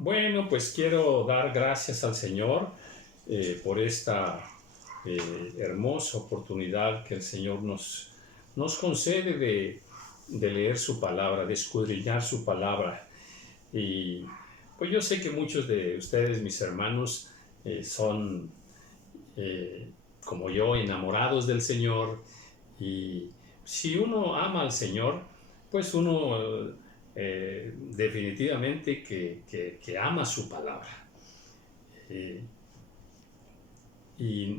Bueno, pues quiero dar gracias al Señor por esta hermosa oportunidad que el Señor nos concede de leer su palabra, de escudriñar su palabra. Y pues yo sé que muchos de ustedes, mis hermanos, son como yo, enamorados del Señor. Y si uno ama al Señor, pues uno definitivamente que ama su palabra. Eh, y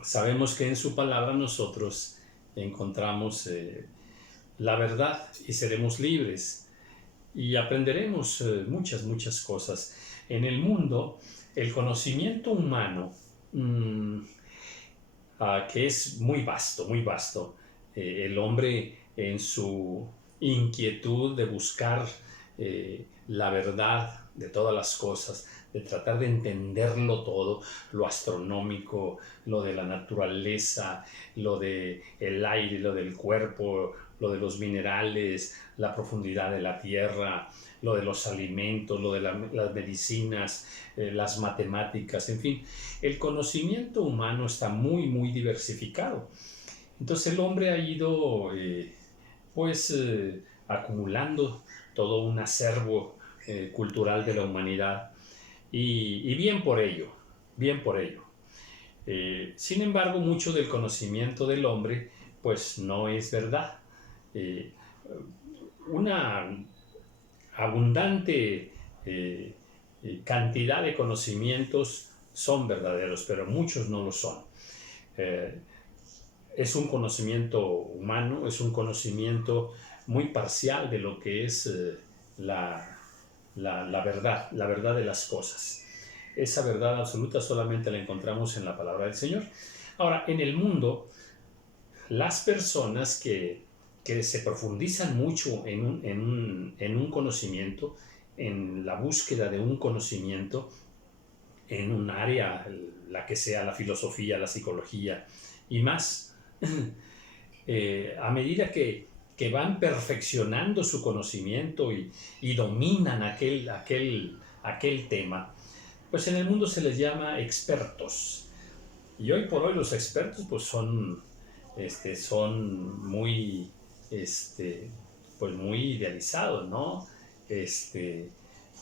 sabemos que en su palabra nosotros encontramos la verdad y seremos libres y aprenderemos muchas cosas. En el mundo, el conocimiento humano, que es muy vasto, muy vasto. El hombre en su inquietud de buscar la verdad de todas las cosas, de tratar de entenderlo todo, lo astronómico, lo de la naturaleza, lo del aire, lo del cuerpo, lo de los minerales, la profundidad de la tierra, lo de los alimentos, lo de las medicinas, las matemáticas, en fin. El conocimiento humano está muy diversificado. Entonces el hombre ha ido acumulando todo un acervo cultural de la humanidad y bien por ello, bien por ello. Sin embargo, mucho del conocimiento del hombre pues no es verdad. Eh, una abundante cantidad de conocimientos son verdaderos, pero muchos no lo son. Eh, es un conocimiento humano, es un conocimiento muy parcial de lo que es la verdad de las cosas. Esa verdad absoluta solamente la encontramos en la palabra del Señor. Ahora, en el mundo, las personas que se profundizan mucho en un conocimiento, en la búsqueda de un conocimiento, en un área, la que sea, la filosofía, la psicología y más, a medida que van perfeccionando su conocimiento y dominan aquel tema, pues en el mundo se les llama expertos. Y hoy por hoy los expertos pues son muy, pues muy idealizados, ¿no?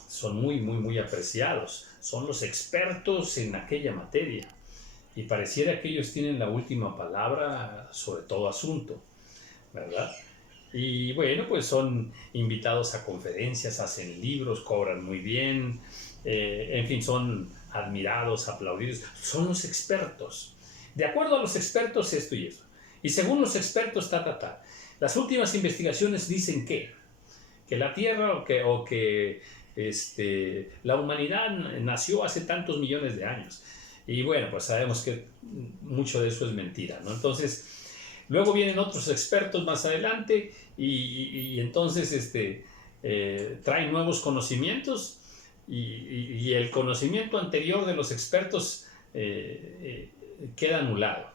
Son muy apreciados. Son los expertos en aquella materia. Y pareciera que ellos tienen la última palabra sobre todo asunto, ¿verdad? Y bueno, pues son invitados a conferencias, hacen libros, cobran muy bien, en fin, son admirados, aplaudidos, son los expertos. De acuerdo a los expertos, esto y eso. Y según los expertos, Las últimas investigaciones dicen que la Tierra o que la humanidad nació hace tantos millones de años. Y bueno, pues sabemos que mucho de eso es mentira, ¿no? Entonces, luego vienen otros expertos más adelante y entonces traen nuevos conocimientos y el conocimiento anterior de los expertos queda anulado.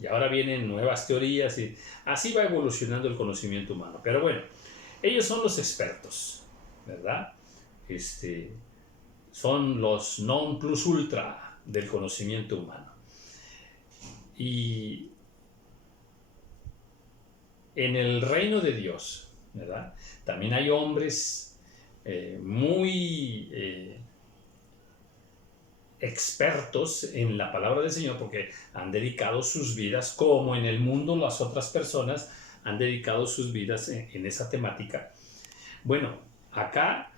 Y ahora vienen nuevas teorías y así va evolucionando el conocimiento humano. Pero bueno, ellos son los expertos, ¿verdad? Son los non plus ultra del conocimiento humano. Y en el reino de Dios, ¿verdad? También hay hombres muy expertos en la palabra del Señor porque han dedicado sus vidas, como en el mundo las otras personas han dedicado sus vidas en esa temática. Bueno, acá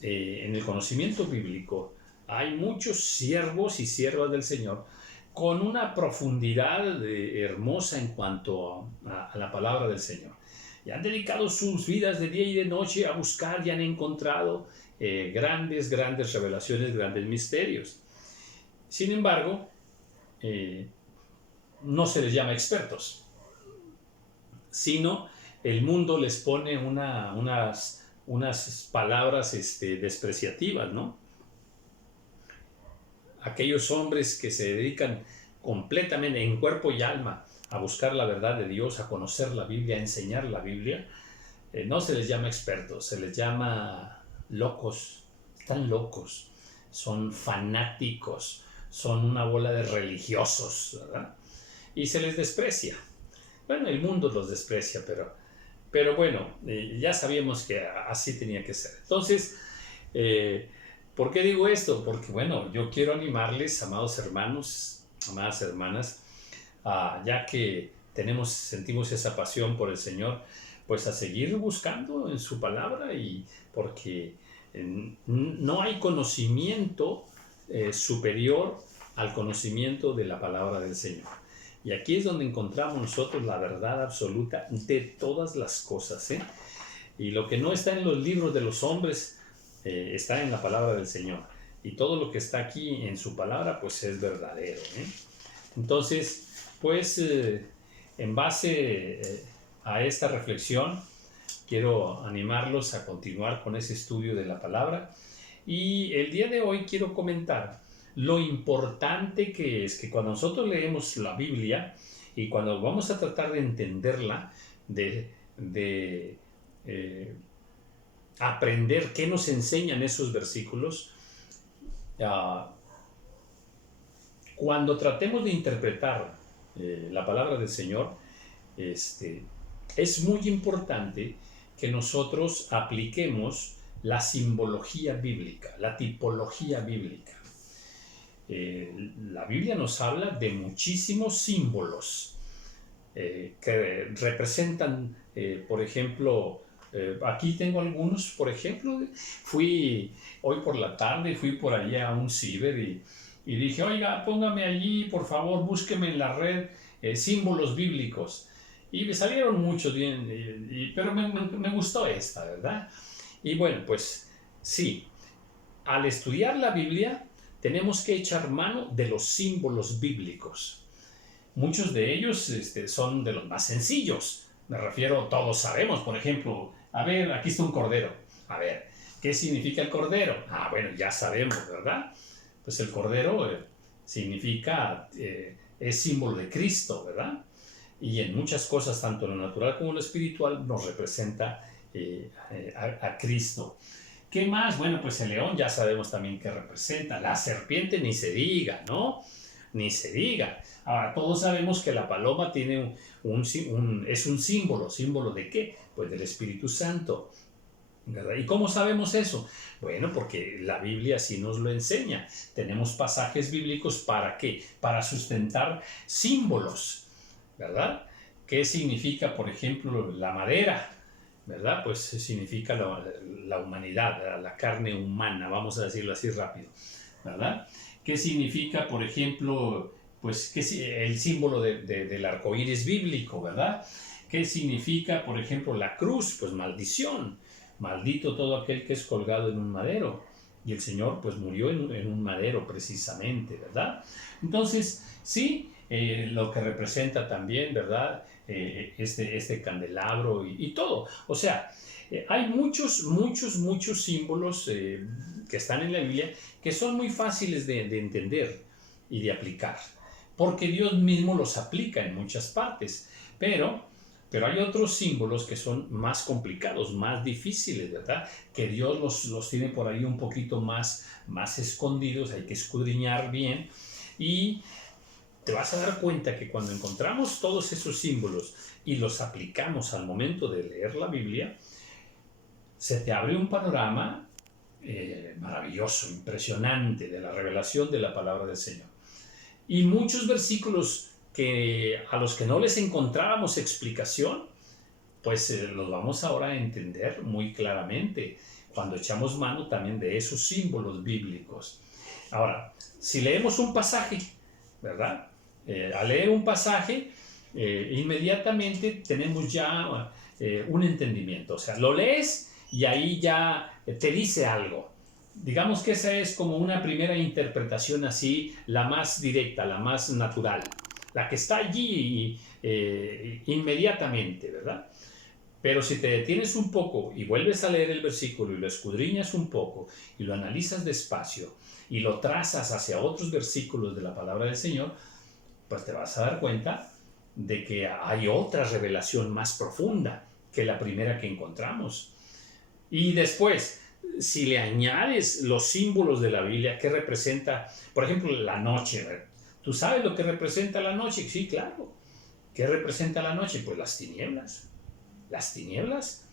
en el conocimiento bíblico hay muchos siervos y siervas del Señor con una profundidad hermosa en cuanto a la palabra del Señor. Y han dedicado sus vidas de día y de noche a buscar y han encontrado grandes revelaciones, grandes misterios. Sin embargo, no se les llama expertos, sino el mundo les pone unas palabras despreciativas, ¿no? Aquellos hombres que se dedican completamente en cuerpo y alma a buscar la verdad de Dios, a conocer la Biblia, a enseñar la Biblia, no se les llama expertos, se les llama locos, están locos, son fanáticos, son una bola de religiosos, ¿verdad? Y se les desprecia. Bueno, el mundo los desprecia, pero bueno, ya sabíamos que así tenía que ser. Entonces, ¿por qué digo esto? Porque bueno, yo quiero animarles, amados hermanos, amadas hermanas, ya que sentimos esa pasión por el Señor, pues a seguir buscando en su palabra, y porque no hay conocimiento superior al conocimiento de la palabra del Señor. Y aquí es donde encontramos nosotros la verdad absoluta de todas las cosas, ¿eh? Y lo que no está en los libros de los hombres está en la palabra del Señor. Y todo lo que está aquí en su palabra, pues es verdadero, ¿eh? Entonces, pues en base a esta reflexión, quiero animarlos a continuar con ese estudio de la palabra. Y el día de hoy quiero comentar lo importante que es que cuando nosotros leemos la Biblia y cuando vamos a tratar de entenderla, de aprender qué nos enseñan esos versículos, cuando tratemos de interpretar la palabra del Señor, es muy importante que nosotros apliquemos la simbología bíblica, la tipología bíblica. La Biblia nos habla de muchísimos símbolos que representan, por ejemplo, aquí tengo algunos, por ejemplo, hoy por la tarde fui por allá a un ciber y dije, oiga, póngame allí, por favor, búsqueme en la red símbolos bíblicos. Y me salieron muchos bien, pero me gustó esta, ¿verdad? Y bueno, pues sí, al estudiar la Biblia tenemos que echar mano de los símbolos bíblicos. Muchos de ellos son de los más sencillos. Me refiero, todos sabemos, por ejemplo, a ver, aquí está un cordero. A ver, ¿qué significa el cordero? Bueno, ya sabemos, ¿verdad? Pues el cordero significa, es símbolo de Cristo, ¿verdad? Y en muchas cosas, tanto lo natural como lo espiritual, nos representa a Cristo. ¿Qué más? Bueno, pues el león ya sabemos también qué representa. La serpiente ni se diga, ¿no? Ni se diga. Ahora, todos sabemos que la paloma tiene es un símbolo. ¿Símbolo de qué? Pues del Espíritu Santo, ¿verdad? ¿Y cómo sabemos eso? Bueno, porque la Biblia sí nos lo enseña. Tenemos pasajes bíblicos, ¿para qué? Para sustentar símbolos, ¿verdad? ¿Qué significa, por ejemplo, la madera? ¿Verdad? Pues significa la humanidad, la carne humana, vamos a decirlo así rápido, ¿verdad? ¿Qué significa, por ejemplo, pues el símbolo del arco iris bíblico, ¿verdad? ¿Qué significa, por ejemplo, la cruz? Pues maldición, maldito todo aquel que es colgado en un madero. Y el Señor pues murió en un madero precisamente, ¿verdad? Entonces, sí, lo que representa también, ¿verdad? Este candelabro y todo. O sea, hay muchos símbolos que están en la Biblia que son muy fáciles de entender y de aplicar, porque Dios mismo los aplica en muchas partes, pero hay otros símbolos que son más complicados, más difíciles, ¿verdad? Que Dios los tiene por ahí un poquito más escondidos, hay que escudriñar bien, y te vas a dar cuenta que cuando encontramos todos esos símbolos y los aplicamos al momento de leer la Biblia, se te abre un panorama maravilloso, impresionante de la revelación de la palabra del Señor. Y muchos versículos a los que no les encontrábamos explicación, pues los vamos ahora a entender muy claramente cuando echamos mano también de esos símbolos bíblicos. Ahora, si leemos un pasaje, ¿verdad? Al leer un pasaje, inmediatamente tenemos ya un entendimiento. O sea, lo lees y ahí ya te dice algo. Digamos que esa es como una primera interpretación así, la más directa, la más natural, la que está allí inmediatamente, ¿verdad? Pero si te detienes un poco y vuelves a leer el versículo y lo escudriñas un poco y lo analizas despacio y lo trazas hacia otros versículos de la palabra del Señor, pues te vas a dar cuenta de que hay otra revelación más profunda que la primera que encontramos. Y después, si le añades los símbolos de la Biblia, ¿qué representa? Por ejemplo, la noche. ¿Tú sabes lo que representa la noche? Sí, claro. ¿Qué representa la noche? Pues las tinieblas. Las tinieblas.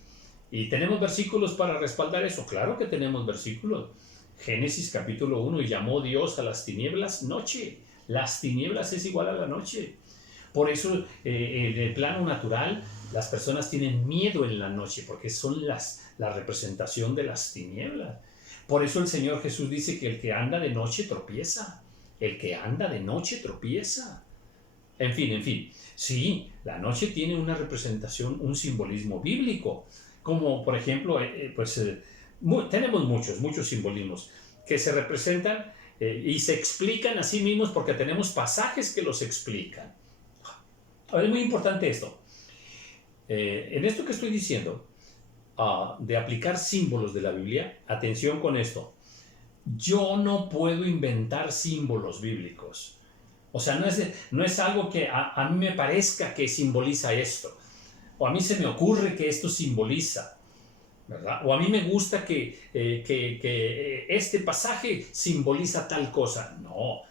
¿Y tenemos versículos para respaldar eso? Claro que tenemos versículos. Génesis capítulo 1, y llamó Dios a las tinieblas noche. Las tinieblas es igual a la noche. Por eso, en el plano natural, las personas tienen miedo en la noche, porque son la representación de las tinieblas. Por eso el Señor Jesús dice que el que anda de noche tropieza. El que anda de noche tropieza. En fin. Sí, la noche tiene una representación, un simbolismo bíblico. Como, por ejemplo, tenemos muchos simbolismos que se representan y se explican a sí mismos porque tenemos pasajes que los explican. Ahora, es muy importante esto. En esto que estoy diciendo, de aplicar símbolos de la Biblia, atención con esto. Yo no puedo inventar símbolos bíblicos. O sea, no es algo que a mí me parezca que simboliza esto. O a mí se me ocurre que esto simboliza, ¿verdad? O a mí me gusta que este pasaje simboliza tal cosa. No,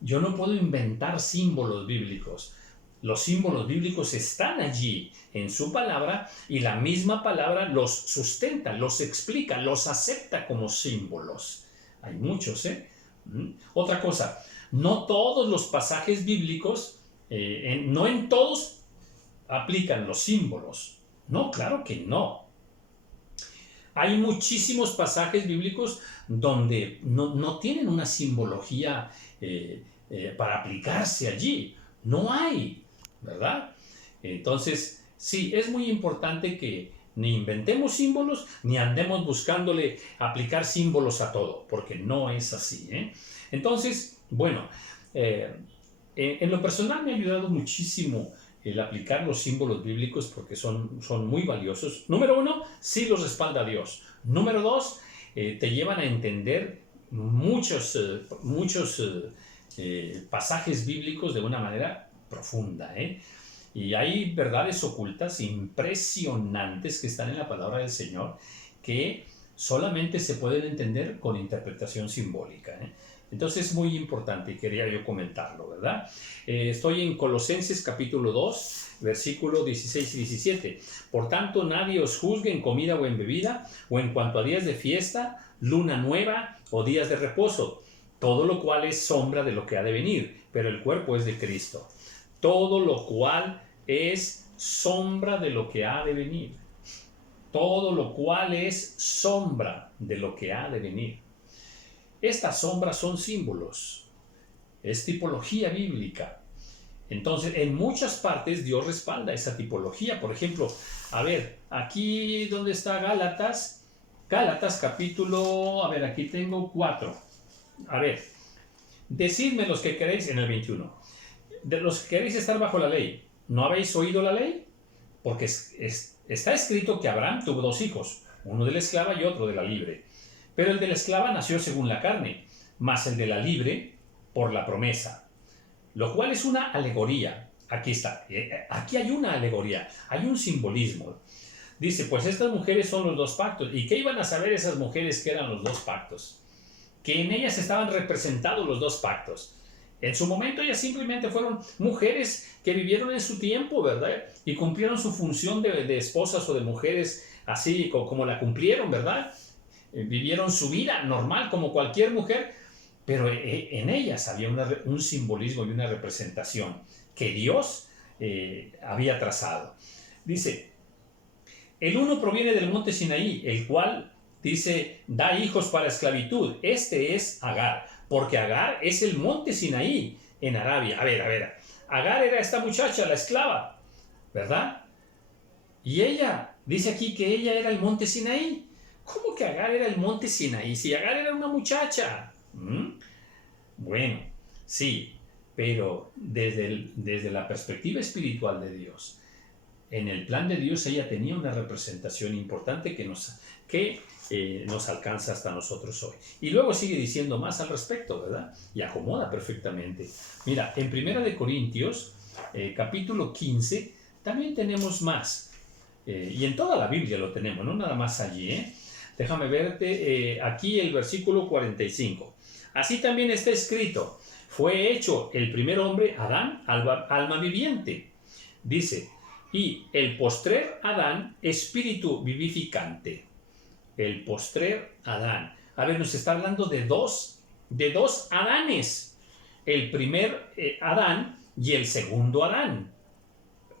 yo no puedo inventar símbolos bíblicos. Los símbolos bíblicos están allí en su palabra y la misma palabra los sustenta, los explica, los acepta como símbolos. Hay muchos, ¿eh? Otra cosa, no todos los pasajes bíblicos, no en todos aplican los símbolos. No, claro que no. Hay muchísimos pasajes bíblicos donde no tienen una simbología para aplicarse allí. No hay, ¿verdad? Entonces, sí, es muy importante que ni inventemos símbolos, ni andemos buscándole aplicar símbolos a todo, porque no es así, ¿eh? Entonces, bueno, en lo personal me ha ayudado muchísimo el aplicar los símbolos bíblicos porque son muy valiosos. Número uno, sí los respalda Dios. Número dos, te llevan a entender muchos pasajes bíblicos de una manera profunda, ¿eh? Y hay verdades ocultas impresionantes que están en la palabra del Señor que solamente se pueden entender con interpretación simbólica, ¿eh? Entonces es muy importante y quería yo comentarlo, ¿verdad? Estoy en Colosenses capítulo 2, versículo 16 y 17. Por tanto, nadie os juzgue en comida o en bebida, o en cuanto a días de fiesta, luna nueva o días de reposo, todo lo cual es sombra de lo que ha de venir, pero el cuerpo es de Cristo. Todo lo cual es sombra de lo que ha de venir. Todo lo cual es sombra de lo que ha de venir. Estas sombras son símbolos, es tipología bíblica. Entonces, en muchas partes Dios respalda esa tipología. Por ejemplo, a ver, aquí donde está Gálatas capítulo, a ver, aquí tengo 4. A ver, decidme los que queréis, en el 21, de los que queréis estar bajo la ley, ¿no habéis oído la ley? Porque está escrito que Abraham tuvo 2 hijos, uno de la esclava y otro de la libre. Pero el de la esclava nació según la carne, mas el de la libre por la promesa, lo cual es una alegoría. Aquí está, aquí hay una alegoría, hay un simbolismo. Dice, pues estas mujeres son los 2 pactos. ¿Y qué iban a saber esas mujeres que eran los 2 pactos? Que en ellas estaban representados los 2 pactos. En su momento ellas simplemente fueron mujeres que vivieron en su tiempo, ¿verdad? Y cumplieron su función de esposas o de mujeres así como la cumplieron, ¿verdad? Vivieron su vida normal como cualquier mujer, pero en ellas había un simbolismo y una representación que Dios había trazado. Dice, el uno proviene del monte Sinaí, el cual, dice, da hijos para esclavitud. Este es Agar, porque Agar es el monte Sinaí en Arabia. A ver, Agar era esta muchacha, la esclava, ¿verdad? Y ella, dice aquí que ella era el monte Sinaí. ¿Cómo que Agar era el monte Sinaí? Si Agar era una muchacha. Bueno, sí, pero desde la perspectiva espiritual de Dios, en el plan de Dios ella tenía una representación importante que nos alcanza hasta nosotros hoy. Y luego sigue diciendo más al respecto, ¿verdad? Y acomoda perfectamente. Mira, en 1 Corintios, capítulo 15, también tenemos más. Y en toda la Biblia lo tenemos, no nada más allí, ¿eh? Déjame verte aquí el versículo 45. Así también está escrito, fue hecho el primer hombre, Adán, alma viviente. Dice, y el postrer Adán, espíritu vivificante. El postrer Adán. A ver, nos está hablando de dos Adanes. El primer Adán y el segundo Adán.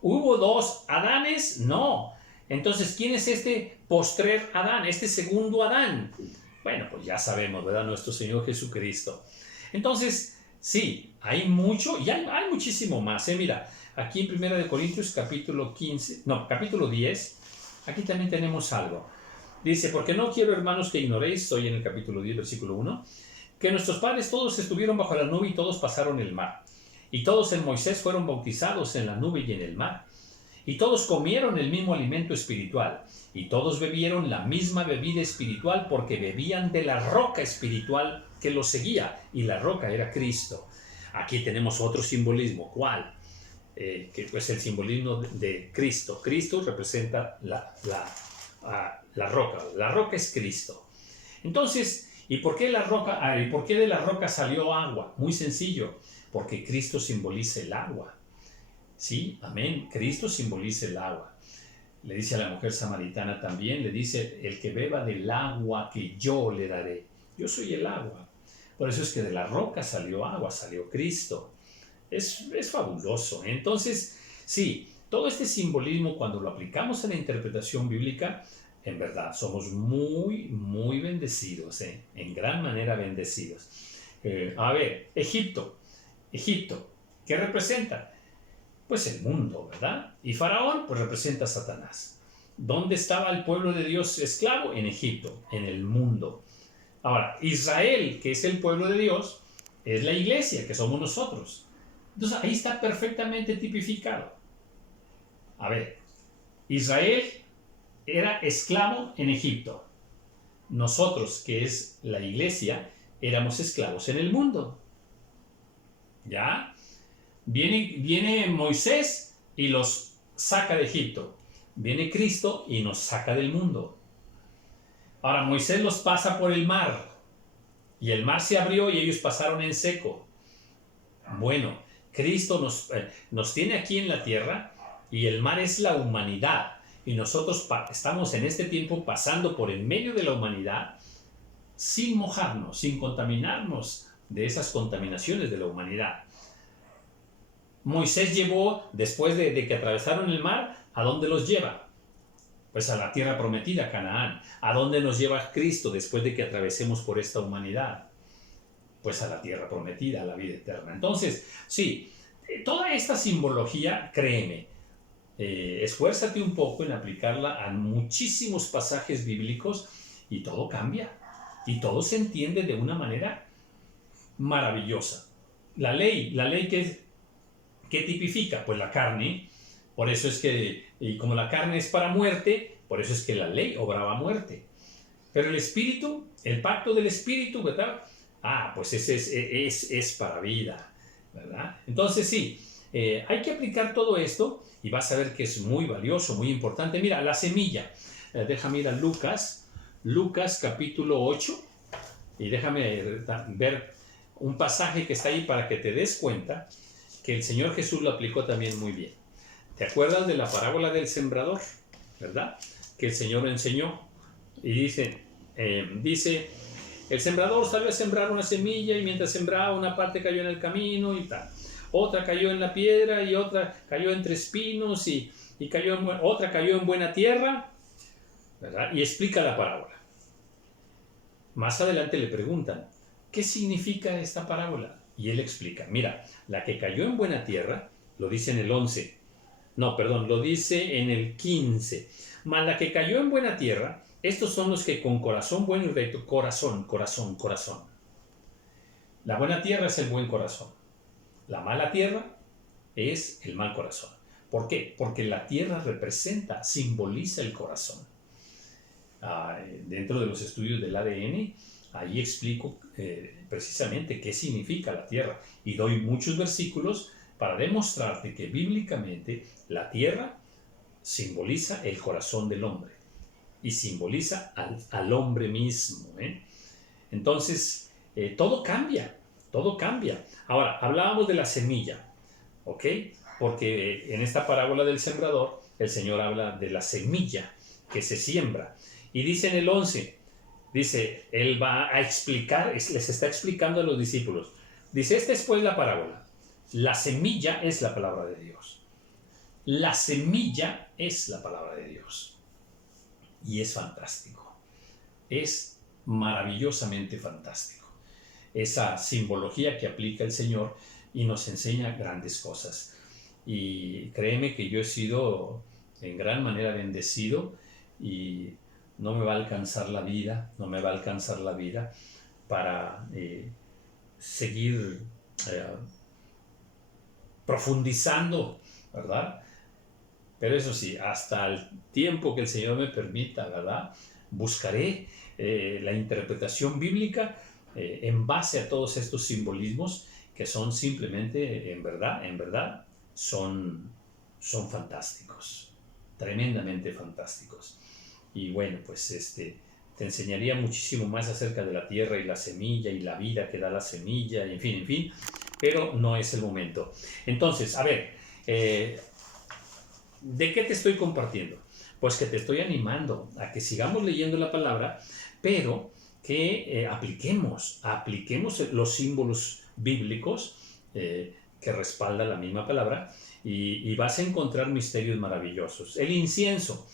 ¿Hubo dos Adanes? No. Entonces, ¿quién es este postrer Adán? Este segundo Adán. Bueno, pues ya sabemos, ¿verdad? Nuestro Señor Jesucristo. Entonces, sí, hay mucho y hay muchísimo más. Mira, aquí en 1 Corintios capítulo 10, aquí también tenemos algo. Dice, porque no quiero, hermanos, que ignoréis, estoy en el capítulo 10, versículo 1, que nuestros padres todos estuvieron bajo la nube y todos pasaron el mar. Y todos en Moisés fueron bautizados en la nube y en el mar. Y todos comieron el mismo alimento espiritual. Y todos bebieron la misma bebida espiritual porque bebían de la roca espiritual que los seguía. Y la roca era Cristo. Aquí tenemos otro simbolismo. ¿Cuál? Que pues el simbolismo de Cristo. Cristo representa la roca. La roca es Cristo. Entonces, ¿y por qué la roca? ¿Y por qué de la roca salió agua? Muy sencillo. Porque Cristo simboliza el agua. Sí, amén. Cristo simboliza el agua. Le dice a la mujer samaritana también, le dice, el que beba del agua que yo le daré. Yo soy el agua. Por eso es que de la roca salió agua, salió Cristo. Es fabuloso. Entonces, sí, todo este simbolismo, cuando lo aplicamos a la interpretación bíblica, en verdad, somos muy, muy bendecidos, en gran manera bendecidos. A ver, Egipto, ¿qué representa? Pues el mundo, ¿verdad? Y Faraón, pues representa a Satanás. ¿Dónde estaba el pueblo de Dios esclavo? En Egipto, en el mundo. Ahora, Israel, que es el pueblo de Dios, es la iglesia, que somos nosotros. Entonces, ahí está perfectamente tipificado. A ver, Israel era esclavo en Egipto. Nosotros, que es la iglesia, éramos esclavos en el mundo. ¿Ya? Viene Moisés y los saca de Egipto. Viene Cristo y nos saca del mundo. Ahora, Moisés los pasa por el mar. Y el mar se abrió y ellos pasaron en seco. Bueno, Cristo nos tiene aquí en la tierra y el mar es la humanidad. Y nosotros estamos en este tiempo pasando por en medio de la humanidad sin mojarnos, sin contaminarnos de esas contaminaciones de la humanidad. Moisés llevó, después de que atravesaron el mar, ¿a dónde los lleva? Pues a la tierra prometida, Canaán. ¿A dónde nos lleva Cristo después de que atravesemos por esta humanidad? Pues a la tierra prometida, a la vida eterna. Entonces, sí, toda esta simbología, créeme, esfuérzate un poco en aplicarla a muchísimos pasajes bíblicos y todo cambia. Y todo se entiende de una manera maravillosa. La ley ¿qué tipifica? Pues la carne. Por eso es que, y como la carne es para muerte, por eso es que la ley obraba muerte. Pero el espíritu, el pacto del espíritu, ¿verdad? Pues ese es para vida, ¿verdad? Entonces sí, hay que aplicar todo esto y vas a ver que es muy valioso, muy importante. Mira, la semilla. Déjame ir a Lucas capítulo 8 y déjame ver un pasaje que está ahí para que te des cuenta que el Señor Jesús lo aplicó también muy bien. ¿Te acuerdas de la parábola del sembrador? ¿Verdad? Que el Señor enseñó. Y dice, el sembrador salió a sembrar una semilla y mientras sembraba una parte cayó en el camino y tal. Otra cayó en la piedra y otra cayó entre espinos y otra cayó en buena tierra, ¿verdad? Y explica la parábola. Más adelante le preguntan, ¿qué significa esta parábola? Y él explica, mira, la que cayó en buena tierra, lo dice en el 11, lo dice en el 15, mas la que cayó en buena tierra, estos son los que con corazón bueno y recto, corazón. La buena tierra es el buen corazón. La mala tierra es el mal corazón. ¿Por qué? Porque la tierra simboliza el corazón. Dentro de los estudios del ADN, ahí explico precisamente qué significa la tierra y doy muchos versículos para demostrarte que bíblicamente la tierra simboliza el corazón del hombre. y simboliza al hombre mismo. Entonces, todo cambia, todo cambia. Ahora, hablábamos de la semilla, ¿ok? Porque en esta parábola del sembrador, el Señor habla de la semilla que se siembra. Y dice en el 11, dice, Él va a explicar, les está explicando a los discípulos. Dice, esta es pues la parábola. La semilla es la palabra de Dios. La semilla es la palabra de Dios. Y es fantástico. Es maravillosamente fantástico. Esa simbología que aplica el Señor y nos enseña grandes cosas. Y créeme que yo he sido en gran manera bendecido y no me va a alcanzar la vida, para seguir profundizando, ¿verdad? Pero eso sí, hasta el tiempo que el Señor me permita, ¿verdad? Buscaré la interpretación bíblica en base a todos estos simbolismos que son simplemente, en verdad, son fantásticos, tremendamente fantásticos. Y bueno, pues te enseñaría muchísimo más acerca de la tierra y la semilla y la vida que da la semilla, y en fin, pero no es el momento. Entonces, a ver, ¿de qué te estoy compartiendo? Pues que te estoy animando a que sigamos leyendo la palabra, pero que apliquemos los símbolos bíblicos que respalda la misma palabra y vas a encontrar misterios maravillosos. El incienso,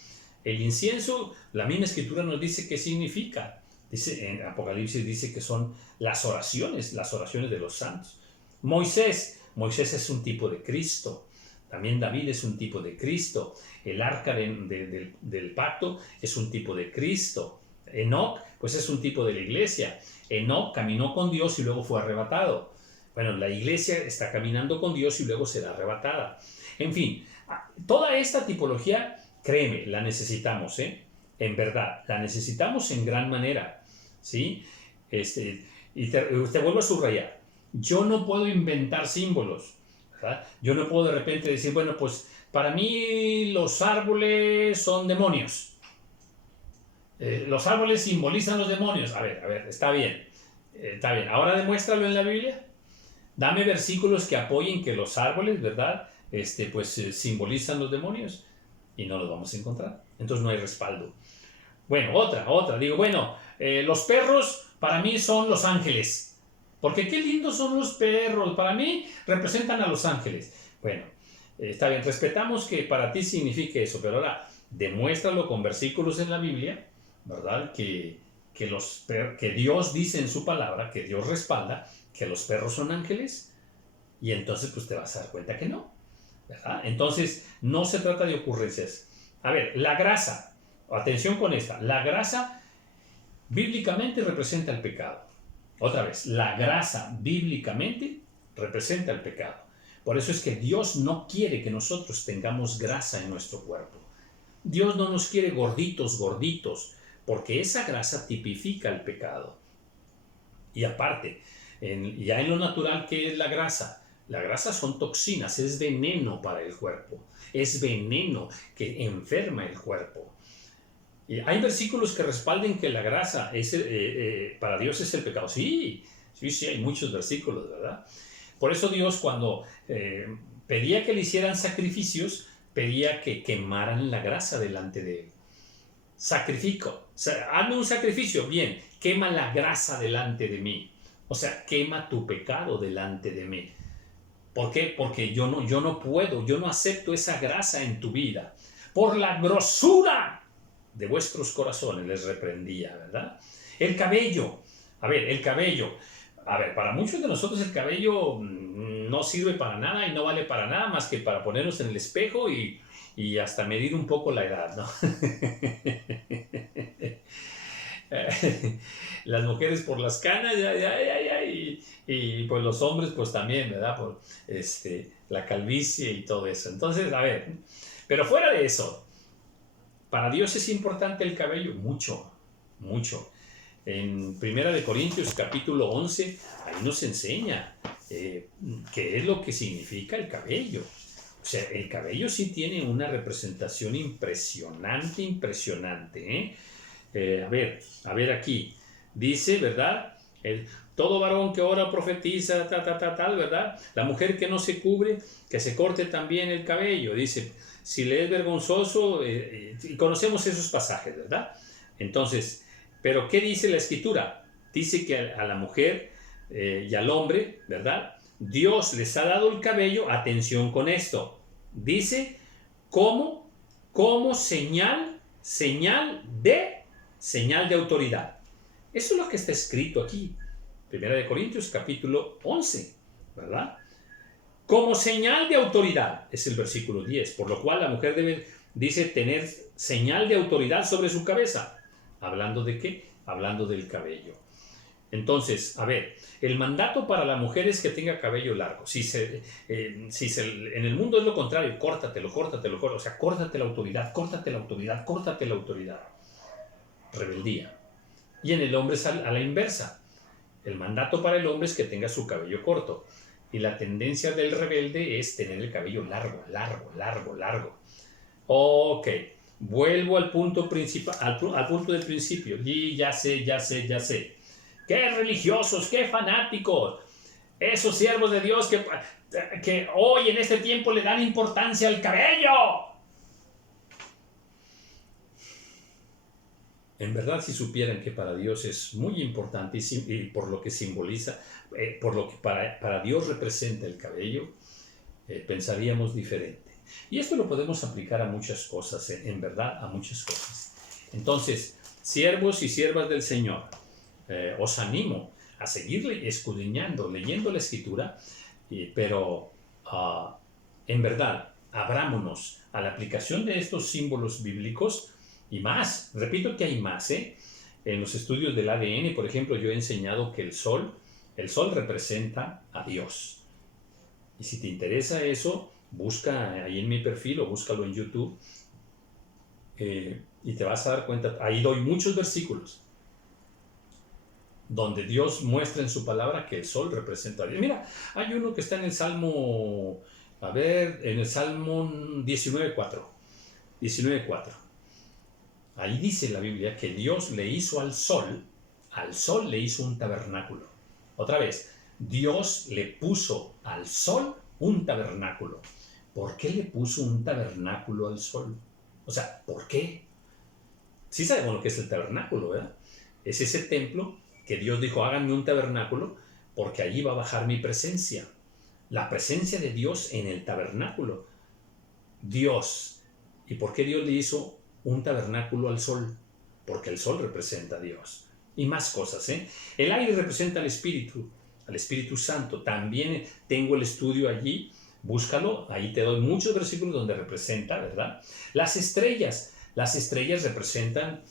la misma escritura nos dice qué significa. Dice, en Apocalipsis dice que son las oraciones de los santos. Moisés es un tipo de Cristo. También David es un tipo de Cristo. El arca del pacto es un tipo de Cristo. Enoc, pues es un tipo de la iglesia. Enoc caminó con Dios y luego fue arrebatado. Bueno, la iglesia está caminando con Dios y luego será arrebatada. En fin, toda esta tipología, créeme, la necesitamos, en verdad, la necesitamos en gran manera, ¿sí? Y te vuelvo a subrayar, yo no puedo inventar símbolos, ¿verdad? Yo no puedo de repente decir, bueno, pues para mí los árboles son demonios. Los árboles simbolizan los demonios. A ver, está bien. Ahora demuéstralo en la Biblia. Dame versículos que apoyen que los árboles, ¿verdad? Simbolizan los demonios y no los vamos a encontrar. Entonces no hay respaldo. Bueno, otra. Digo, bueno, los perros para mí son los ángeles. Porque qué lindos son los perros. Para mí representan a los ángeles. Bueno, está bien, respetamos que para ti signifique eso, pero ahora demuéstralo con versículos en la Biblia, ¿verdad? Que Dios dice en su palabra, que Dios respalda, que los perros son ángeles, y entonces pues te vas a dar cuenta que no, ¿verdad? Entonces no se trata de ocurrencias. A ver, la grasa, atención con esta, la grasa bíblicamente representa el pecado. Otra vez, la grasa bíblicamente representa el pecado. Por eso es que Dios no quiere que nosotros tengamos grasa en nuestro cuerpo. Dios no nos quiere gorditos, porque esa grasa tipifica el pecado. Y aparte, ya en lo natural, ¿qué es la grasa? La grasa son toxinas, es veneno para el cuerpo, es veneno que enferma el cuerpo. Y hay versículos que respalden que la grasa para Dios es el pecado. Sí, hay muchos versículos, ¿verdad? Por eso Dios, cuando pedía que le hicieran sacrificios, pedía que quemaran la grasa delante de él. Hazme un sacrificio, bien, quema la grasa delante de mí. O sea, quema tu pecado delante de mí. ¿Por qué? Porque yo no puedo, yo no acepto esa grasa en tu vida. Por la grosura de vuestros corazones les reprendía, ¿verdad? El cabello. Para muchos de nosotros el cabello no sirve para nada y no vale para nada más que para ponernos en el espejo y hasta medir un poco la edad, ¿no? Las mujeres por las canas y pues los hombres pues también, ¿verdad? Por la calvicie y todo eso. Entonces, pero fuera de eso, para Dios es importante el cabello, mucho. En 1 Corintios capítulo 11, ahí nos enseña qué es lo que significa el cabello. O sea, el cabello sí tiene una representación impresionante, impresionante, ¿eh? A ver aquí. Dice, ¿verdad? Todo varón que ora profetiza, tal, ¿verdad? La mujer que no se cubre, que se corte también el cabello. Dice, si le es vergonzoso, y conocemos esos pasajes, ¿verdad? Entonces, ¿pero qué dice la Escritura? Dice que a la mujer y al hombre, ¿verdad? Dios les ha dado el cabello, atención con esto. Dice, como señal de autoridad. Eso es lo que está escrito aquí. 1 Corintios capítulo 11, ¿verdad? Como señal de autoridad, es el versículo 10, por lo cual la mujer debe, dice, tener señal de autoridad sobre su cabeza. ¿Hablando de qué? Hablando del cabello. Entonces, a ver, el mandato para la mujer es que tenga cabello largo. En el mundo es lo contrario, córtatelo. O sea, córtate la autoridad. Rebeldía. Y en el hombre es a la inversa. El mandato para el hombre es que tenga su cabello corto. Y la tendencia del rebelde es tener el cabello largo. Ok, vuelvo al punto principal, al punto del principio. Y ya sé. ¡Qué religiosos, qué fanáticos! Esos siervos de Dios que hoy en este tiempo le dan importancia al cabello. En verdad, si supieran que para Dios es muy importante y por lo que simboliza, por lo que para Dios representa el cabello, pensaríamos diferente. Y esto lo podemos aplicar a muchas cosas, en verdad, a muchas cosas. Entonces, siervos y siervas del Señor, os animo a seguirle escudriñando, leyendo la Escritura, pero en verdad, abrámonos a la aplicación de estos símbolos bíblicos y más. Repito que hay más, ¿eh? En los estudios del ADN, por ejemplo, yo he enseñado que el sol representa a Dios. Y si te interesa eso, busca ahí en mi perfil o búscalo en YouTube y te vas a dar cuenta. Ahí doy muchos versículos donde Dios muestra en su palabra que el sol representa a Dios. Mira, hay uno que está en el Salmo, en el Salmo 19.4. Ahí dice la Biblia que Dios le hizo al sol le hizo un tabernáculo. Otra vez, Dios le puso al sol un tabernáculo. ¿Por qué le puso un tabernáculo al sol? O sea, ¿por qué? Sí sabemos lo que es el tabernáculo, ¿verdad? Es ese templo que Dios dijo, háganme un tabernáculo porque allí va a bajar mi presencia. La presencia de Dios en el tabernáculo. Dios. ¿Y por qué Dios le hizo un tabernáculo al sol? Porque el sol representa a Dios. Y más cosas, ¿eh? El aire representa al Espíritu Santo. También tengo el estudio allí. Búscalo. Ahí te doy muchos versículos donde representa, ¿verdad? Las estrellas representan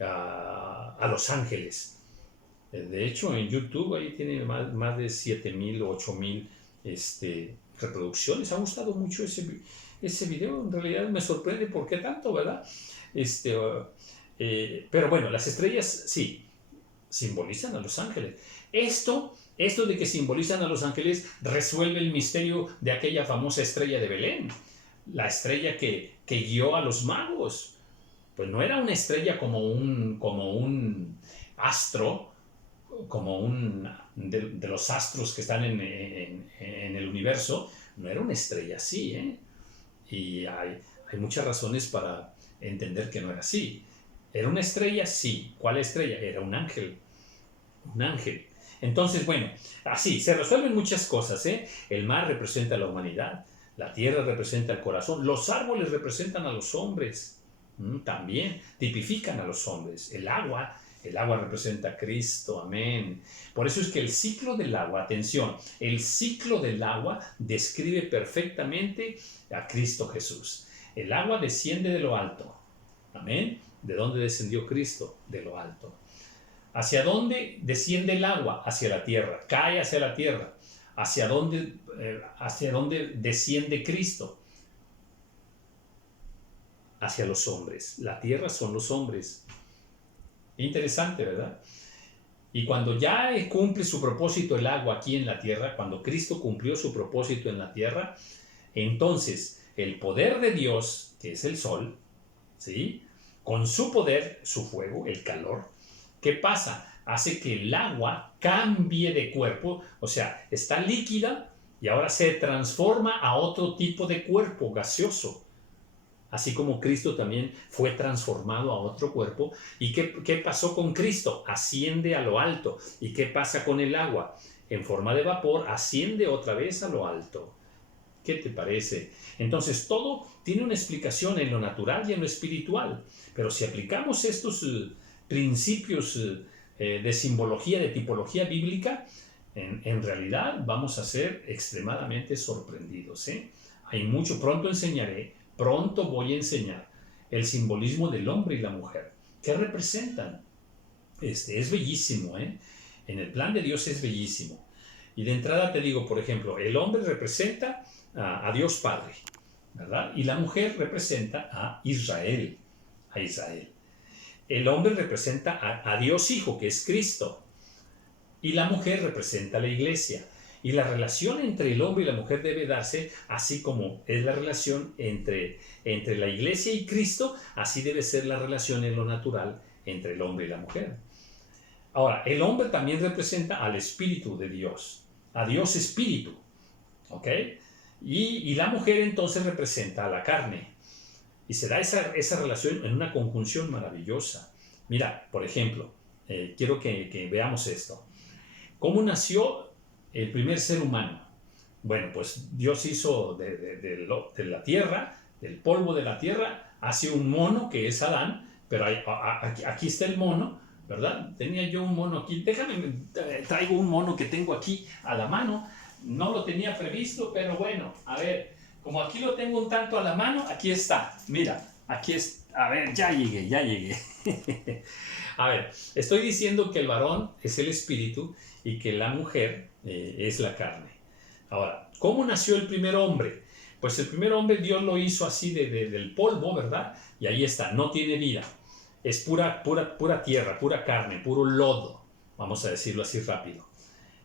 a los ángeles. De hecho, en YouTube ahí tiene más de 7,000 o 8,000 reproducciones. Ha gustado mucho ese video. En realidad me sorprende por qué tanto, ¿verdad? Pero bueno, las estrellas sí simbolizan a los ángeles. Esto de que simbolizan a los ángeles resuelve el misterio de aquella famosa estrella de Belén. La estrella que guió a los magos. Pues no era una estrella como un astro, de los astros que están en el universo. No era una estrella así, ¿eh? Y hay muchas razones para entender que no era así. ¿Era una estrella? Sí. ¿Cuál estrella? Era un ángel. Un ángel. Entonces, bueno, así se resuelven muchas cosas, ¿eh? El mar representa a la humanidad, la tierra representa el corazón, los árboles representan a los hombres, también tipifican a los hombres. El agua representa a Cristo, amén. Por eso es que el ciclo del agua, atención, el ciclo del agua describe perfectamente a Cristo Jesús. El agua desciende de lo alto, amén. ¿De dónde descendió Cristo? De lo alto. ¿Hacia dónde desciende el agua? Hacia la tierra, cae hacia la tierra. ¿Hacia dónde desciende Cristo? Hacia los hombres. La tierra son los hombres. Interesante, ¿verdad? Y cuando ya cumple su propósito el agua aquí en la tierra, cuando Cristo cumplió su propósito en la tierra, Entonces, el poder de Dios, que es el sol, ¿sí? Con su poder, su fuego, el calor, ¿qué pasa? Hace que el agua cambie de cuerpo, o sea, está líquida y ahora se transforma a otro tipo de cuerpo gaseoso. Así como Cristo también fue transformado a otro cuerpo. ¿Y qué pasó con Cristo? Asciende a lo alto. ¿Y qué pasa con el agua? En forma de vapor, asciende otra vez a lo alto. ¿Qué te parece? Entonces, todo tiene una explicación en lo natural y en lo espiritual. Pero si aplicamos estos principios de simbología, de tipología bíblica, en realidad vamos a ser extremadamente sorprendidos. Hay mucho, pronto voy a enseñar el simbolismo del hombre y la mujer. ¿Qué representan? Es bellísimo, En el plan de Dios es bellísimo. Y de entrada te digo, por ejemplo, el hombre representa a Dios Padre, ¿verdad? Y la mujer representa a Israel, El hombre representa a Dios Hijo, que es Cristo, y la mujer representa a la iglesia. Y la relación entre el hombre y la mujer debe darse así como es la relación entre la iglesia y Cristo, así debe ser la relación en lo natural entre el hombre y la mujer. Ahora, el hombre también representa al Espíritu de Dios, a Dios Espíritu, ¿ok? Y la mujer entonces representa a la carne. Y se da esa relación en una conjunción maravillosa. Mira, por ejemplo, quiero que veamos esto. ¿Cómo nació el primer ser humano? Bueno, pues Dios hizo de la tierra, del polvo de la tierra, hace un mono que es Adán, pero aquí está el mono, ¿verdad? Tenía yo un mono aquí, traigo un mono que tengo aquí a la mano, no lo tenía previsto, pero bueno, a ver, como aquí lo tengo un tanto a la mano, aquí está, mira, aquí es, a ver, ya llegué. A ver, estoy diciendo que el varón es el espíritu y que la mujer es la carne. Ahora, ¿cómo nació el primer hombre? Pues el primer hombre Dios lo hizo así del polvo, ¿verdad? Y ahí está, no tiene vida. Es pura tierra, pura carne, puro lodo. Vamos a decirlo así rápido.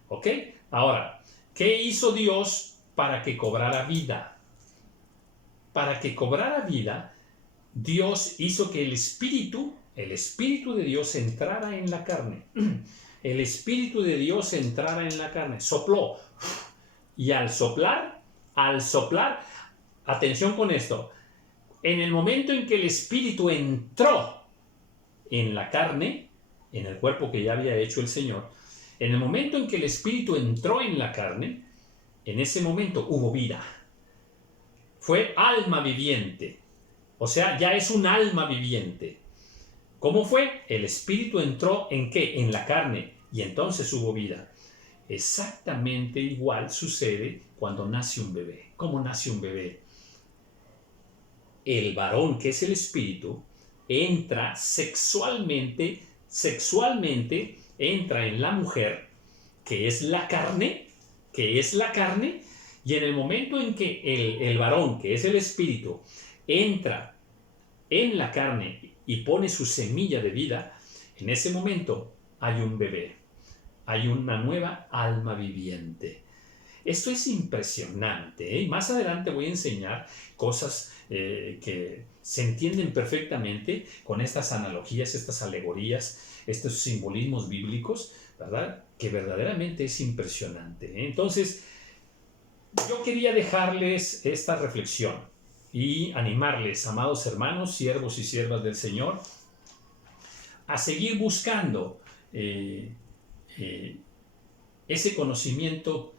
¿Ok? Ahora, ¿qué hizo Dios para que cobrara vida? Para que cobrara vida, Dios hizo que el Espíritu de Dios entrara en la carne. El Espíritu de Dios entrara en la carne. Sopló. Y al soplar, atención con esto, en el momento en que el Espíritu entró en la carne, en el cuerpo que ya había hecho el Señor, en el momento en que el Espíritu entró en la carne, en ese momento hubo vida. Fue alma viviente. O sea, ya es un alma viviente. ¿Cómo fue? El Espíritu entró ¿en qué? En la carne, y entonces hubo vida. Exactamente igual sucede cuando nace un bebé. ¿Cómo nace un bebé? El varón, que es el espíritu, entra sexualmente entra en la mujer, que es la carne, y en el momento en que el varón, que es el espíritu, entra en la carne y pone su semilla de vida, en ese momento hay un bebé. Hay una nueva alma viviente. Esto es impresionante, ¿eh? Más adelante voy a enseñar cosas que se entienden perfectamente con estas analogías, estas alegorías, estos simbolismos bíblicos, ¿verdad? Que verdaderamente es impresionante, ¿eh? Entonces, yo quería dejarles esta reflexión y animarles, amados hermanos, siervos y siervas del Señor, a seguir buscando ese conocimiento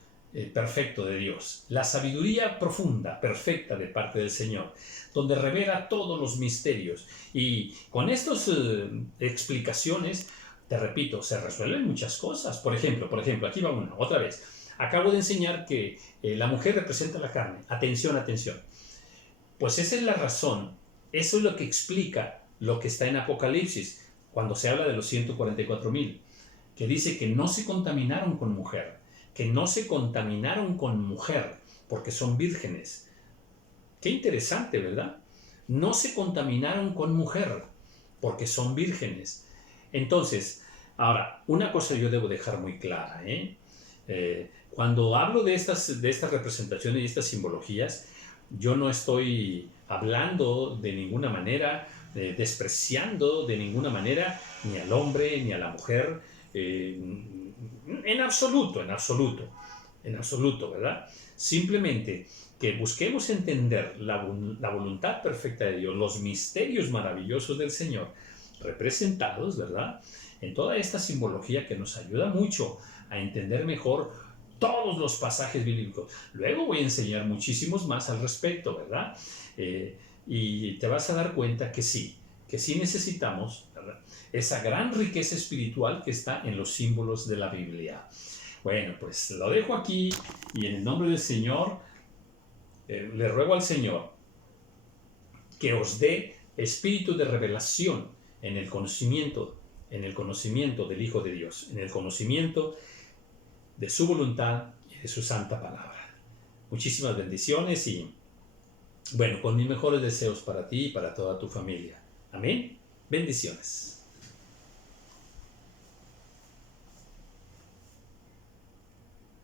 perfecto de Dios, la sabiduría profunda, perfecta de parte del Señor, donde revela todos los misterios. Y con estas explicaciones, te repito, se resuelven muchas cosas. Por ejemplo, aquí va una, otra vez. Acabo de enseñar que la mujer representa la carne. Atención. Pues esa es la razón, eso es lo que explica lo que está en Apocalipsis, cuando se habla de los 144,000. Que dice que no se contaminaron con mujer, porque son vírgenes. Qué interesante, ¿verdad? No se contaminaron con mujer, porque son vírgenes. Entonces, ahora, una cosa yo debo dejar muy clara, cuando hablo de estas representaciones y estas simbologías, Yo no estoy hablando de ninguna manera, despreciando de ninguna manera ni al hombre ni a la mujer, en absoluto, en absoluto, ¿verdad? Simplemente que busquemos entender la voluntad perfecta de Dios, los misterios maravillosos del Señor, representados, ¿verdad? En toda esta simbología que nos ayuda mucho a entender mejor todos los pasajes bíblicos. Luego voy a enseñar muchísimos más al respecto, ¿verdad? Y te vas a dar cuenta que sí necesitamos, ¿verdad?, esa gran riqueza espiritual que está en los símbolos de la Biblia. Bueno, pues lo dejo aquí y en el nombre del Señor, le ruego al Señor que os dé espíritu de revelación en el conocimiento del Hijo de Dios, en el conocimiento de su voluntad y de su santa palabra. Muchísimas bendiciones y, bueno, con mis mejores deseos para ti y para toda tu familia. Amén. Bendiciones.